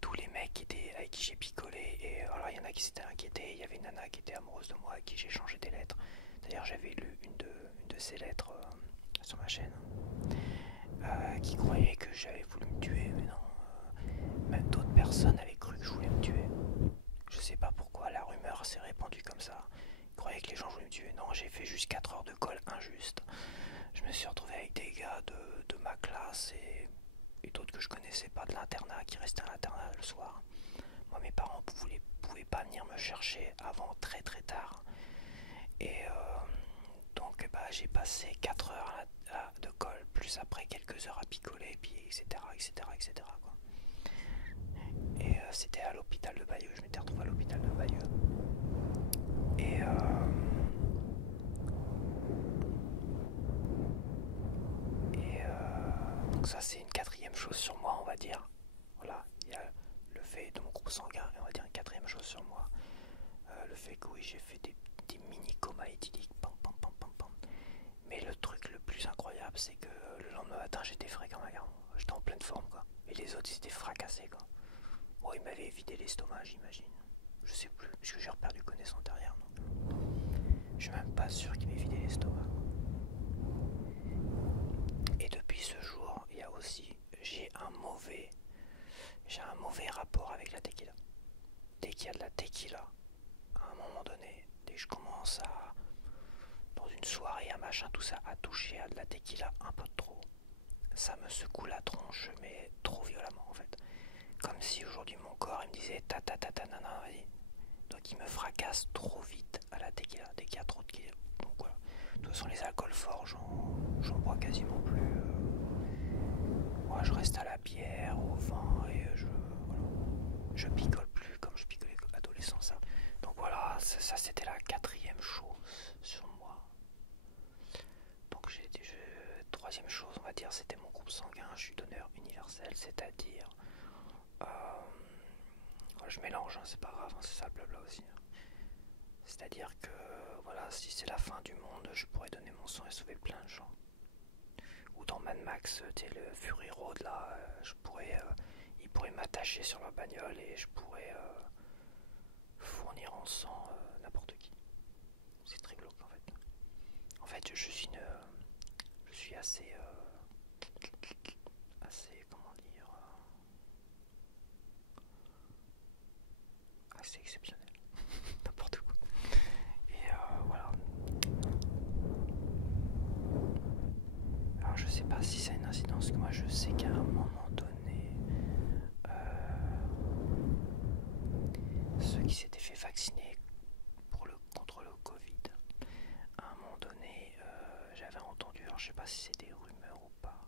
Tous les mecs avec qui j'ai picolé, et alors il y en a qui s'étaient inquiétés. Il y avait une nana qui était amoureuse de moi, à qui j'ai changé des lettres. D'ailleurs j'avais lu une de ces lettres sur ma chaîne, qui croyait que j'avais voulu me tuer, mais non. Même d'autres personnes avaient cru que je voulais me tuer. Je sais pas pourquoi la rumeur s'est répandue comme ça. Ils croyaient que les gens voulaient me tuer. Non, j'ai fait juste 4 heures de colle injuste. Je me suis retrouvé avec des gars de ma classe et d'autres que je connaissais pas de l'internat, qui restaient à l'internat le soir. Moi, mes parents pouvaient pas venir me chercher avant très très tard. Et donc j'ai passé 4 heures de colle, plus après quelques heures à picoler, puis etc. quoi. Et c'était à l'hôpital de Bayeux. Je m'étais retrouvé à l'hôpital de Bayeux. Et donc ça c'est une 4e chose sur moi, on va dire. Voilà, il y a le fait de mon groupe sanguin, et on va dire une 4e chose sur moi. Le fait que oui, j'ai fait des mini comas éthyliques, pam. Mais le truc le plus incroyable, c'est que le lendemain matin j'étais fréquent à Gardon. J'étais en pleine forme, quoi. Et les autres ils étaient fracassés, quoi. Bon, ils m'avaient vidé l'estomac, j'imagine. Je sais plus, parce que j'ai reperdu connaissance derrière. Donc je suis même pas sûr qu'ils m'aient vidé l'estomac. Et depuis ce jour, il y a aussi, j'ai un mauvais rapport avec la tequila. Dès qu'il y a de la tequila, à un moment donné, dès que je commence dans une soirée, un machin, tout ça, à toucher à de la tequila un peu trop, ça me secoue la tronche, mais trop violemment en fait. Comme si aujourd'hui mon corps il me disait non, vas-y. Donc il me fracasse trop vite à la tequila, dès qu'il y a trop de tequila. Donc voilà. De toute façon les alcools forts, j'en bois quasiment plus. Moi je reste à la bière, au vin et voilà. je picole plus comme je picolais adolescent, ça. Donc voilà, ça c'était la quatrième chose sur moi. Donc troisième chose, on va dire, c'était mon groupe sanguin. Je suis donneur universel, c'est-à-dire, je mélange, hein, c'est pas grave, hein, c'est ça le blabla aussi. Hein. C'est-à-dire que voilà, si c'est la fin du monde, je pourrais donner mon sang et sauver plein de gens. Ou dans Mad Max, tu sais, le Fury Road là, ils pourraient m'attacher sur leur bagnole et je pourrais fournir en sang n'importe qui. C'est très glauque en fait. En fait, je suis assez, comment dire, assez exceptionnel. N'importe quoi. Et voilà. Alors je sais pas si c'est une incidence, que moi je sais qu'à un moment donné, ceux qui s'étaient fait vacciner contre le Covid, à un moment donné, j'avais entendu, alors je sais pas si c'est des rumeurs ou pas,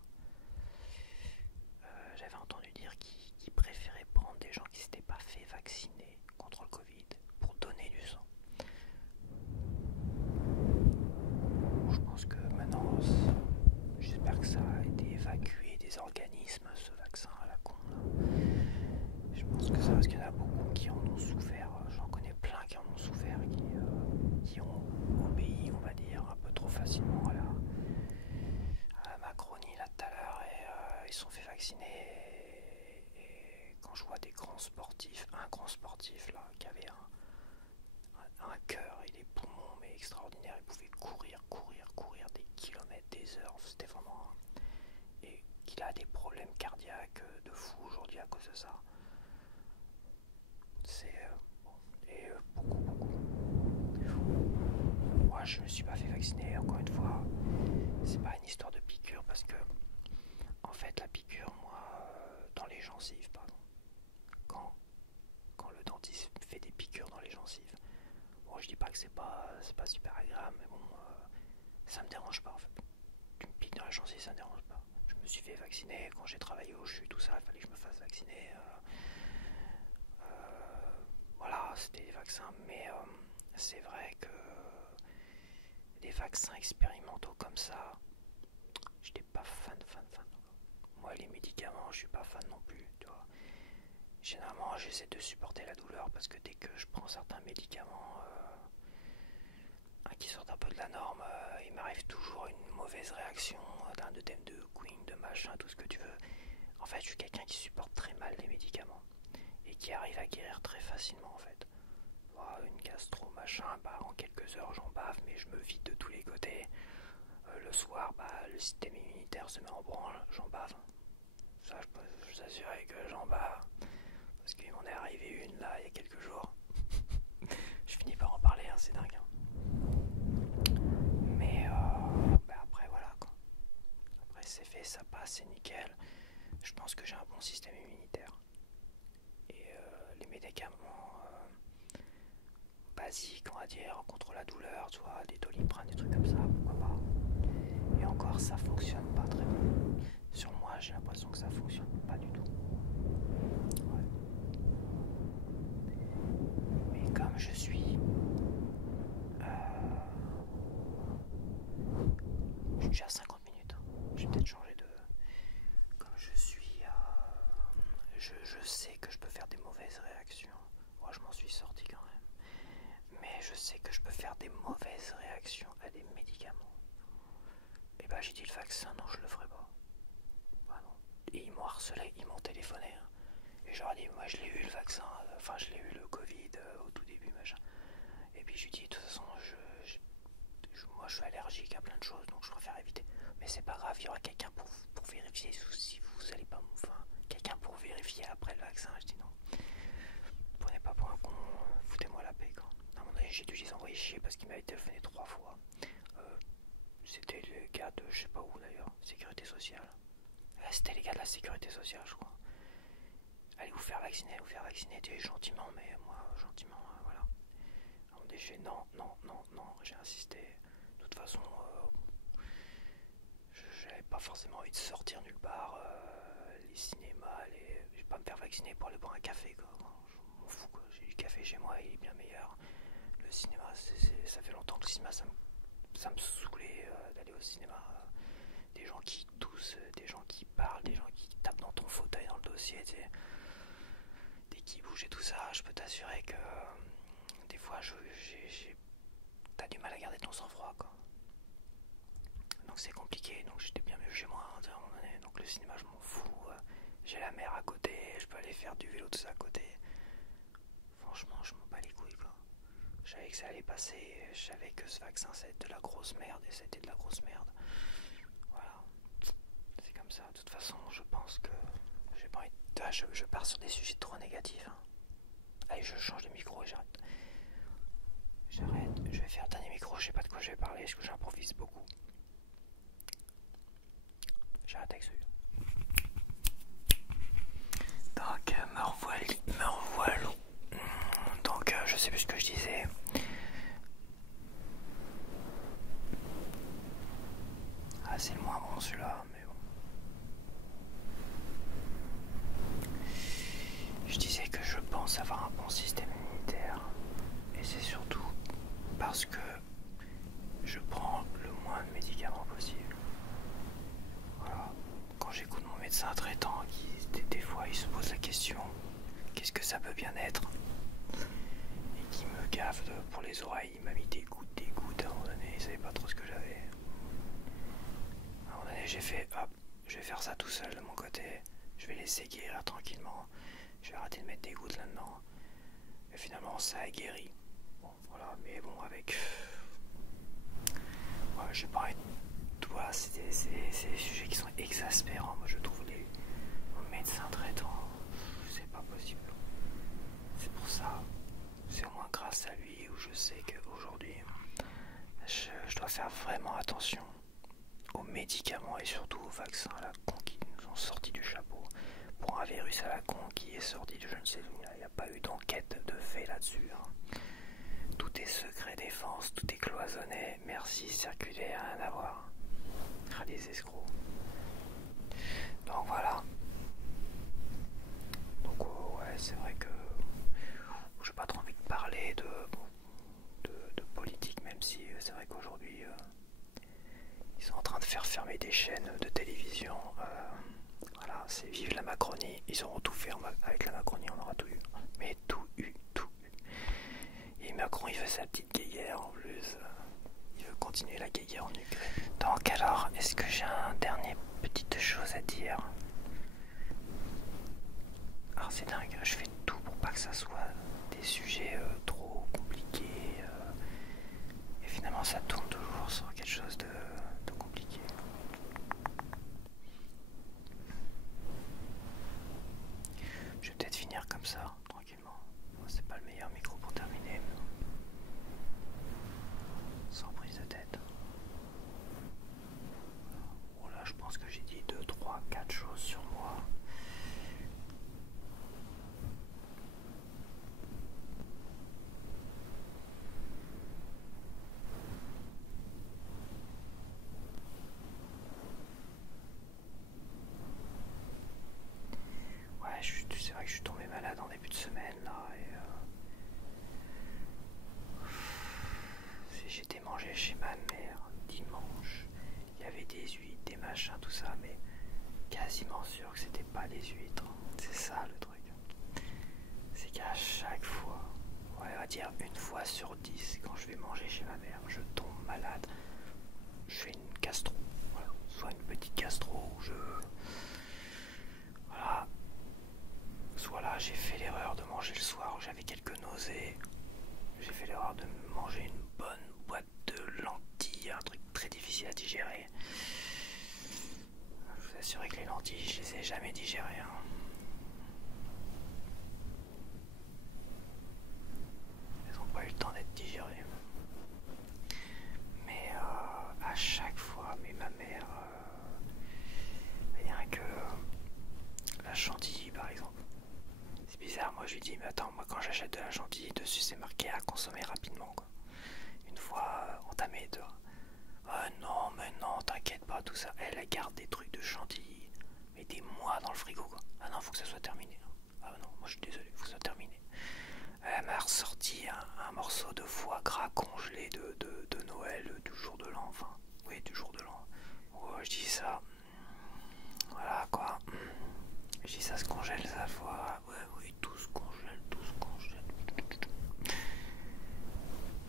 j'avais entendu dire qu'ils préféraient prendre des gens qui s'étaient pas fait vacciner contre le Covid pour donner du sang. Je pense que maintenant, j'espère que ça a été évacué des organismes, ce vaccin à la con là. Je pense que ça, parce qu'il y en a beaucoup qui en ont souffert, j'en connais plein qui en ont souffert, qui ont obéi, on va dire, un peu trop facilement à la Macronie là tout à l'heure, et ils se sont fait vacciner. Et quand je vois des grands sportifs, un grand sportif là, qui avait un cœur et des poumons mais extraordinaires, il pouvait courir des kilomètres, des heures, c'était vraiment... Et qu'il a des problèmes cardiaques de fou aujourd'hui à cause de ça. C'est... bon, et beaucoup. Moi je me suis pas fait vacciner, encore une fois, c'est pas une histoire de piqûre, parce que en fait la piqûre, moi, dans les gencives, pardon, quand le dentiste fait des piqûres dans les gencives, bon, je dis pas que c'est pas super agréable, mais bon, ça me dérange pas en fait. Tu me piques dans la gencive, ça me dérange pas. Je me suis fait vacciner quand j'ai travaillé au CHU, tout ça, il fallait que je me fasse vacciner. Voilà, c'était des vaccins, mais c'est vrai que des vaccins expérimentaux comme ça, j'étais pas fan. Moi, les médicaments, je suis pas fan non plus, tu vois. Généralement, j'essaie de supporter la douleur parce que dès que je prends certains médicaments qui sortent un peu de la norme, il m'arrive toujours une mauvaise réaction d'un œdème de Queen, de machin, tout ce que tu veux. En fait, je suis quelqu'un qui supporte très mal les médicaments et qui arrive à guérir très facilement en fait. Une gastro, machin, en quelques heures j'en bave, mais je me vide de tous les côtés. Le soir, le système immunitaire se met en branle, j'en bave. Ça, je peux vous assurer que j'en bave. Parce qu'il m'en est arrivé une là il y a quelques jours. Je finis par en parler, hein, c'est dingue. Hein. Mais après voilà quoi. Après c'est fait, ça passe, c'est nickel. Je pense que j'ai un bon système immunitaire. Et les médicaments basiques, on va dire, contre la douleur, tu vois, des Doliprane, des trucs comme ça, pourquoi pas. Et encore, ça fonctionne pas très bien. Sur moi, j'ai l'impression que ça fonctionne pas du tout. Ouais. Mais comme je suis... je suis déjà à 50 minutes. Hein. Je vais peut-être changer de... Comme je suis... je sais que je peux faire des mauvaises réactions. Moi, je m'en suis sorti quand même. Mais je sais que je peux faire des mauvaises réactions à des médicaments. Et j'ai dit le vaccin, non, je le ferai pas. Non. Et ils m'ont harcelé, ils m'ont téléphoné. Hein. Et je leur ai dit, moi je l'ai eu le vaccin, je l'ai eu le Covid au tout début, machin. Et puis je lui ai dit, de toute façon, moi je suis allergique à plein de choses, donc je préfère éviter. Mais c'est pas grave, il y aura quelqu'un pour vérifier si vous allez pas... Enfin, quelqu'un pour vérifier après le vaccin. Je dis non. Prenez pas pour un con, foutez-moi la paix, quoi. À un moment donné, j'ai dû les envoyer chier parce qu'ils m'avaient téléphoné 3 fois. C'était les gars de je sais pas où d'ailleurs, sécurité sociale. C'était les gars de la sécurité sociale, je crois. Allez vous faire vacciner, gentiment, mais moi, gentiment, voilà. Alors, j'ai non, j'ai insisté. De toute façon, j'avais pas forcément envie de sortir nulle part. Les cinémas, pas me faire vacciner pour aller boire un café, quoi. Je m'en fous, quoi. J'ai du café chez moi, il est bien meilleur. Le cinéma, ça fait longtemps que le cinéma, ça me saoulait d'aller au cinéma. Des gens qui toussent, des gens qui parlent, des gens qui tapent dans ton fauteuil, dans le dossier, tu sais. Dès qu'ils bougent et tout ça, je peux t'assurer que des fois, t'as du mal à garder ton sang-froid, quoi. Donc c'est compliqué, donc j'étais bien mieux chez moi, hein, à un moment donné. Donc le cinéma, je m'en fous. J'ai la mer à côté, je peux aller faire du vélo, tout ça à côté. Franchement, je m'en bats les couilles, quoi. Je savais que ça allait passer, je savais que ce vaccin, ça allait être de la grosse merde, et ça a été de la grosse merde. Voilà. C'est comme ça. De toute façon, je pense que j'ai pas envie de... je pars sur des sujets trop négatifs. Hein. Allez, je change de micro et j'arrête. J'arrête. Je vais faire le dernier micro. Je sais pas de quoi je vais parler parce que j'improvise beaucoup. J'arrête avec celui-là. Donc, me revoilà. Donc, je sais plus ce que je disais. Ah, c'est le moins bon celui-là, mais bon. Je disais que je pense avoir un bon système immunitaire. Et c'est surtout parce que je prends le moins de médicaments possible. Voilà. Quand j'écoute mon médecin traitant, des fois il se pose la question, qu'est-ce que ça peut bien être? Et qui me gaffe pour les oreilles, il m'a mis des gouttes, à un moment donné, il savait pas trop ce que j'avais. À un moment donné, j'ai fait, hop, je vais faire ça tout seul de mon côté, je vais laisser guérir tranquillement, je vais arrêter de mettre des gouttes là-dedans. Et finalement, ça a guéri. Bon, voilà, mais bon, avec... Ouais, j'ai pas envie de... Voilà, c'est des sujets qui sont exaspérants, moi je trouve les médecins traitants, c'est pas possible. C'est pour ça, c'est au moins grâce à lui où je sais qu'aujourd'hui, je dois faire vraiment attention aux médicaments et surtout aux vaccins à la con qui nous ont sorti du chapeau. Pour un virus à la con qui est sorti de je ne sais où, il n'y a pas eu d'enquête de fait là-dessus. Hein. Tout est secret défense, tout est cloisonné, merci, circuler, rien à voir. Ah, les escrocs. Donc voilà. Donc ouais, c'est vrai que j'ai pas trop envie de parler de politique, même si c'est vrai qu'aujourd'hui ils sont en train de faire fermer des chaînes de télévision. Voilà, c'est vive la Macronie, ils auront tout fait avec la Macronie, on aura tout eu. Mais tout eu. Et Macron il fait sa petite guéguerre en plus. Il veut continuer la guéguerre en Ukraine. Donc alors, est-ce que j'ai un dernier petite chose à dire? Alors c'est dingue, je fais tout pour pas que ça soit des sujets trop compliqués. Et finalement ça tourne toujours sur quelque chose de compliqué. Je vais peut-être finir comme ça, tranquillement. C'est pas le meilleur micro pour terminer, mais sans prise de tête. Bon là je pense que j'ai dit 2, 3, 4 choses sur moi. Ouais, c'est vrai que je suis tombé malade en début de semaine là et j'étais mangé chez ma mère dimanche. Il y avait des huîtres, des machins, tout ça, mais quasiment sûr que c'était pas des huîtres. C'est ça le truc. C'est qu'à chaque fois, ouais, on va dire une fois sur 10, quand je vais manger chez ma mère, je tombe malade. Je fais une gastro. Voilà. Soit une petite gastro où voilà. Soit là, j'ai fait l'erreur de manger le soir où j'avais quelques nausées. J'ai fait l'erreur de manger une bonne boîte de lentilles, un truc très difficile à digérer. Je vous assure que les lentilles, je les ai jamais digérées. Hein. Elles n'ont pas eu le temps d'être digérées. Mais à chaque fois, ma mère, rien que la chantilly par exemple. C'est bizarre, moi je lui dis, mais attends, moi quand j'achète de la chantilly, dessus c'est marqué à consommer rapidement, quoi. Une fois entamé de... Ah non, mais non, t'inquiète pas, tout ça. Elle garde des trucs de chantilly. mais des mois dans le frigo quoi. Ah non, faut que ça soit terminé. Ah non, moi je suis désolé, faut que ça soit terminé. Elle m'a ressorti un morceau de foie gras congelé de Noël, du jour de l'an, enfin, oui, du jour de l'an. Oh, je dis ça, voilà quoi. Je dis ça se congèle, ça foie. Ouais, oui, tout se congèle, tout se congèle.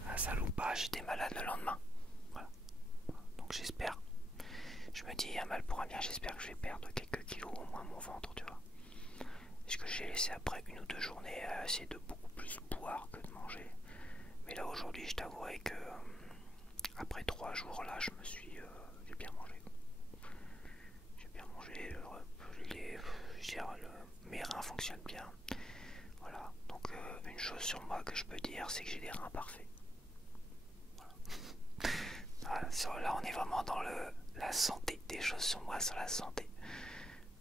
Ah, ça loupe pas, j'étais malade le lendemain. Voilà. Donc j'espère. Je me dis, un mal pour un bien, j'espère que je vais perdre quelques kilos, au moins mon ventre, tu vois. Est-ce que j'ai laissé après 1 ou 2 journées à essayer de beaucoup plus boire que de manger. Mais là aujourd'hui, je t'avouerai que après 3 jours, là, j'ai bien mangé. J'ai bien mangé, mes reins fonctionnent bien. Voilà, donc une chose sur moi que je peux dire, c'est que j'ai des reins parfaits. Voilà. Voilà, là, on est vraiment dans la santé, des choses sur moi, sur la santé.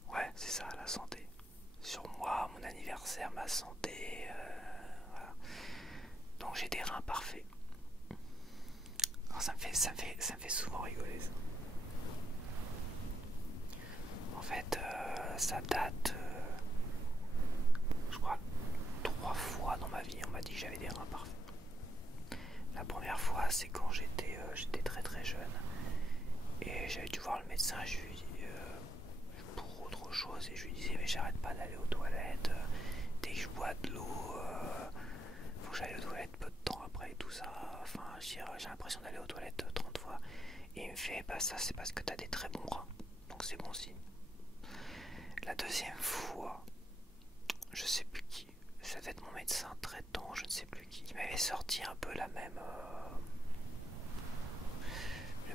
Ouais, c'est ça, la santé. Sur moi, mon anniversaire, ma santé, voilà. Donc j'ai des reins parfaits. Alors, ça me fait souvent rigoler ça. En fait, ça date, je crois, 3 fois dans ma vie, on m'a dit que j'avais des reins parfaits. La première fois, c'est quand j'étais très très jeune et j'avais dû voir le médecin. Je lui dis pour autre chose et je lui disais mais j'arrête pas d'aller aux toilettes. Dès que je bois de l'eau, faut que j'aille aux toilettes peu de temps après et tout ça. Enfin, j'ai l'impression d'aller aux toilettes 30 fois. Et il me fait bah ça c'est parce que t'as des très bons reins, donc c'est bon signe. La deuxième fois, je sais plus qui, ça devait être mon médecin traitant, je ne sais plus qui, il m'avait sorti un peu le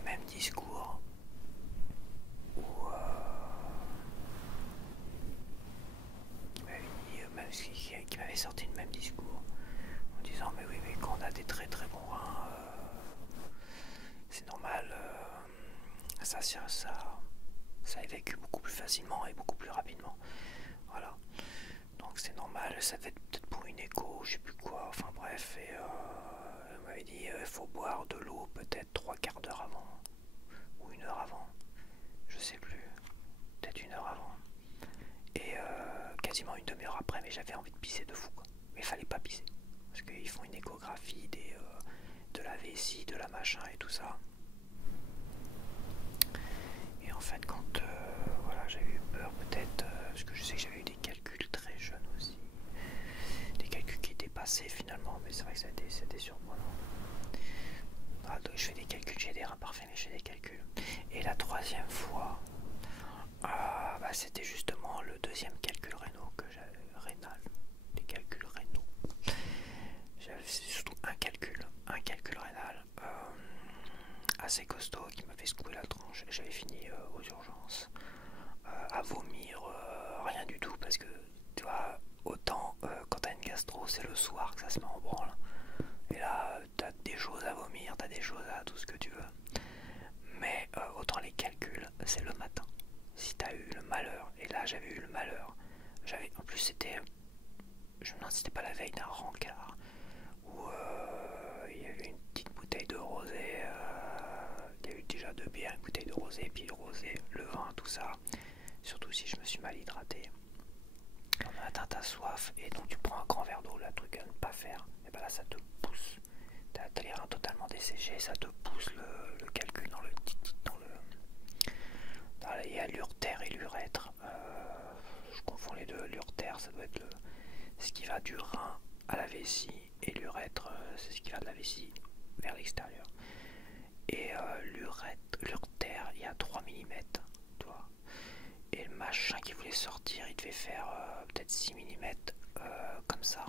même discours où qui m'avait sorti le même discours en disant mais oui mais quand on a des très très bons reins, c'est normal, ça évacue beaucoup plus facilement et beaucoup plus rapidement. Voilà. Donc c'est normal, ça devait être peut-être pour une écho, je sais plus quoi, enfin bref, et elle m'avait dit il faut boire de l'eau peut-être 3/4 d'heure avant, ou 1 heure avant, je sais plus, peut-être 1 heure avant, et quasiment une demi-heure après, mais j'avais envie de pisser de fou, quoi. Mais il fallait pas pisser, parce qu'ils font une échographie de la vessie, de la machin et tout ça. Et en fait quand voilà, j'avais eu peur peut-être, parce que je sais que j'avais eu des calculs très jeunes aussi, des calculs qui étaient passés finalement, mais c'est vrai que c'était surprenant. Ah, donc je fais des calculs, j'ai des reins parfaits mais je fais des calculs. Et la troisième fois, bah, c'était justement le deuxième calcul rénal, des calculs rénaux. J'avais surtout un calcul rénal assez costaud qui m'avait secoué la tronche. J'avais fini aux urgences à vomir, rien du tout parce que tu vois, autant quand t'as une gastro c'est le soir que ça se met en branle et là t'as des choses à vomir, t'as des choses à tout ce que tu veux, mais autant les calculs c'est le matin si t'as eu le malheur, et là j'avais eu le malheur, en plus je me demande si c'était pas la veille d'un rencard où il y avait une petite bouteille de rosé, il y a eu déjà 2 bières, une bouteille de rosé, puis le rosé, le vin, tout ça, surtout si je me suis mal hydraté. Le matin t'as soif et donc tu prends un grand verre d'eau, le truc à ne pas faire, et ben là ça te pousse, t'as les reins totalement desséchés, ça te pousse le calcul il y a l'urtère et l'urètre, je confonds les deux. L'urtère ça doit être ce qui va du rein à la vessie, et l'urètre c'est ce qui va de la vessie vers l'extérieur. Et l'urtère il y a 3 mm, tu vois. Et le machin qui voulait sortir, il devait faire peut-être 6 mm comme ça,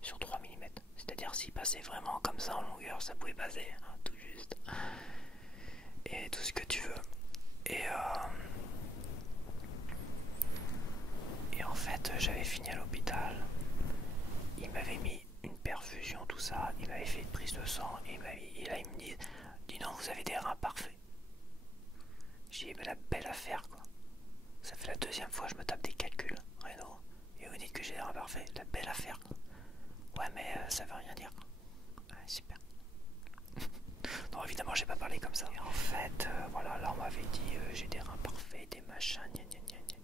sur 3 mm. C'est-à-dire s'il passait vraiment comme ça en longueur, ça pouvait passer, hein, tout juste. Et tout ce que tu veux. Et en fait, j'avais fini à l'hôpital. Il m'avait mis une perfusion, tout ça. Il m'avait fait une prise de sang. Et là, il me dit non, vous avez des reins parfaits. J'ai dit, mais la belle affaire, quoi. Ça fait la deuxième fois que je me tape des calculs, Renaud. Et vous dites que j'ai des reins parfaits. La belle affaire, quoi. Ouais, mais ça veut rien dire. Ouais, super. Non, évidemment, j'ai pas parlé comme ça. Et en fait, voilà, là, on m'avait dit j'ai des reins parfaits, des machins, gna gna gna gna.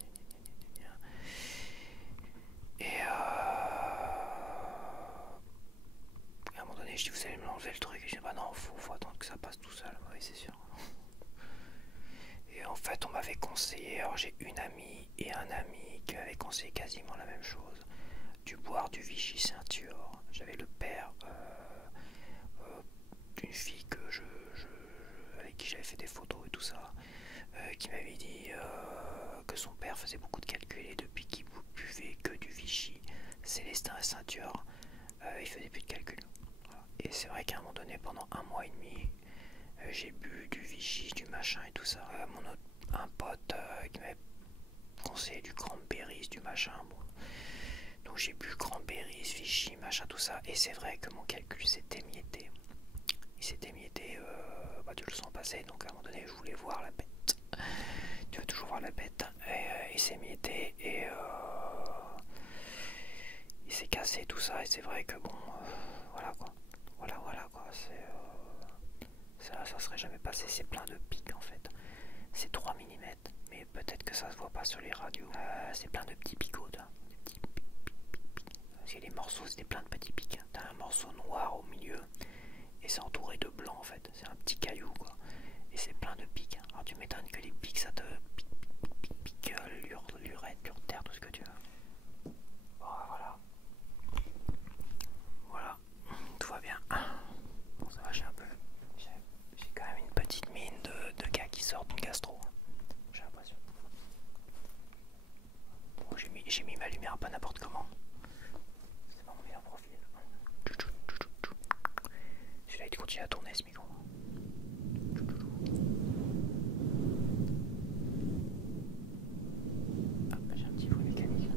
Et à un moment donné, je dis vous allez me l'enlever le truc. Et je dis bah non, faut attendre que ça passe tout seul. Oui, c'est sûr. Et en fait, on m'avait conseillé, alors j'ai une amie et un ami qui m'avaient conseillé quasiment la même chose, du boire du Vichy ceinture. J'avais le père d'une fille avec qui j'avais fait des photos et tout ça, qui m'avait dit que son père faisait beaucoup de calculs et depuis qu'il buvait que du Vichy, Célestin et ceinture, il faisait plus de calculs. Voilà. Et c'est vrai qu'à un moment donné, pendant un mois et demi, j'ai bu du Vichy, du machin et tout ça. Un pote qui m'avait conseillé du cranberries, du machin. Bon. Donc j'ai bu cranberries, Vichy, machin, tout ça. Et c'est vrai que mon calcul s'est émietté. Il s'est émietté, tu le sens passer. Donc à un moment donné, je voulais voir la bête. Tu veux toujours voir la bête. Et il s'est émietté et il s'est cassé tout ça. Et c'est vrai que bon, voilà quoi. Voilà quoi. Ça serait jamais passé. C'est plein de pics en fait. C'est 3 mm, mais peut-être que ça se voit pas sur les radios. C'est plein de petits picots, des petits pics. Parce que les morceaux, c'est plein de petits pics. T'as un morceau noir au milieu, et c'est entouré de blanc en fait. C'est un petit caillou quoi. Et c'est plein de pics. Alors tu m'étonnes que les pics, ça te pique l'urètre, l'urtère, tout ce que tu veux. Bon, voilà. Tout va bien. Bon, ça va, j'ai quand même une petite mine de gars qui sortent d'une gastro. J'ai l'impression. Bon, j'ai mis ma lumière pas n'importe comment. C'est pas mon meilleur profil. Celui-là il continue à tourner ce micro. Ah, j'ai un petit bruit mécanique.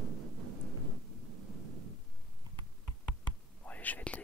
Bon allez, je vais te